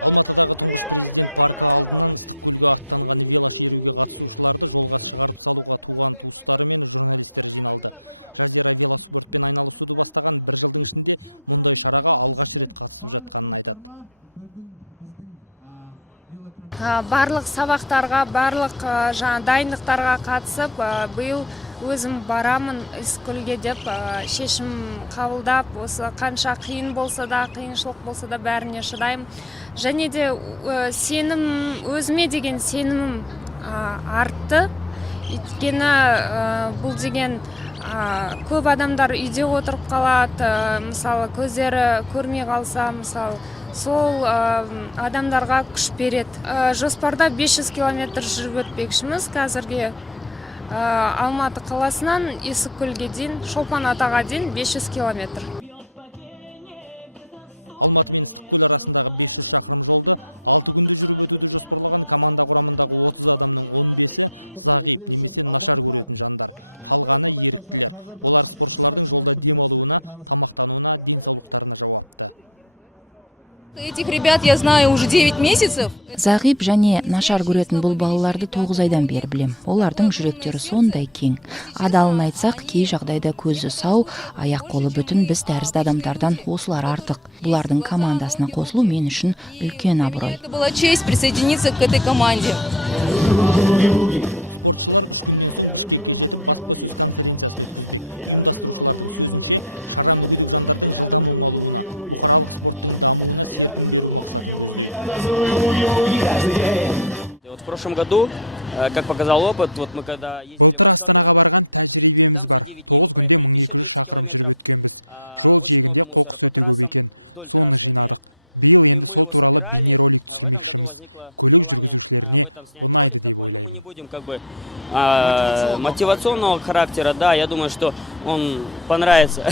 Алматыдағы тұңғыш президент паркі алдынан Ыстықкөлге аттанған велошеруге қатысушыларды жолға шығарып салуға туған туыстары мен журналистер жиналды. Жазира велоспортпен айналысуды бастаған бір жылдың ішінде мұндай шараға алғаш рет қатысып жатқанын айтады. Барлық сабақтарға, барлық дайындықтарға қатысып, биыл өзім барамын Ыстықкөлге деп шешім қабылдап, осы қанша қиын болса да, қиыншылық болса да бәріне шыдаймын. Және де сенім, өзіме деген сенімім артты. Өйткені бұл деген көп адамдар үйде отырып қалады, мысалы көздері көрмей қалса, мысалы сол адамдарға күш береді. Жоспарда 500 километр жүріп өтпекшіміз. Қазірге Алматы қаласынан Ыстықкөлге дейін, Шолпан атаға дейін 500 километр. Алматы мен Ыстықкөл арасындағы 500 шақырым жолды 6 күнде жүріп өтуді жоспарлаған команда құрамындағы 30 адамның 15-і зағип немесе нашар көретін жандар. Қалғаны еріктілер. Олар спортшылардың жолда демалуына, тамақтануына, денсаулықтарына жауапты. Этих ребят я знаю уже 9 месяцев. Зағип және нашар көретін бұл балаларды 9 айдан бері білем. Олардың жүректері сондай кең. Адалын айтсақ, кей жағдайда көзі сау, аяқ қолы бүтін біз тәрізді адамдардан осылар артық. Бұлардың командасына қосылу мен үшін үлкен абырой. Это была честь присоединиться к этой команде. Спортшылар 3 күннен соң Бішкекке жетіп баспасөз конференциясын өткізбек. Ұйымдастырушылардың сөзінше, шара мүгедек жандардың жылдам оңалуына, бұқаралық спорттың дамуына серпін беру мақсатын көздейді. В прошлом году, как показал опыт, былтыр Астанаға барған тәжірибеміз бар. 9 күнде 1200 шақырым жүріп өткенбіз. Жол жиегінде қоқыс өте көп екен. Соны жинадық. Биыл енді сол туралы бейнеролик түсірмекшіміз. Көлік жүргізушілеріне ұнайды деп ойлаймын. Мотивационного характера, да, я думаю, что он понравится.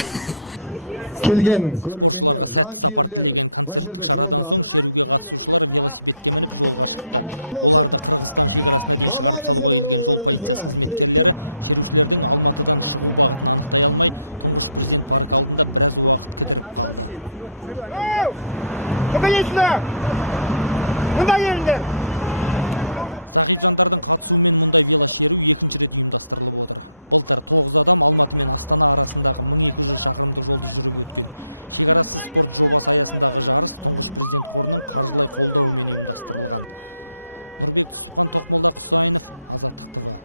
Спортшыларға сәтті сапар тілеген концерттік шарадан соң шеруге қатысушылар велосипедке мініп жолға шықты. Оларды Қырғызстан шекарасына дейін шығарып салуға келген жол полициясы қызметкерлері шерушілердің Алматыдан шығу бағытын анықтай алмай, тұңғыш президент парк алдында біраз уақыт кідіріп қалды. Зағип жандардың қатысуымен мұндай велошеру екінші рет ұйымдастырылып отыр. Былтыр 9 адам Алматы мен Астана арасындағы 1200 шақырымдық жолды жүріп өткен. Шекарасыз спорт жобасы аясындағы жарыс тұңғыш президент қорының қаржылай қолдауымен ұйымдастырылған. Нұрбек Түсіпхан, Тоқмолда Құсайынов, Азаттық ТВ.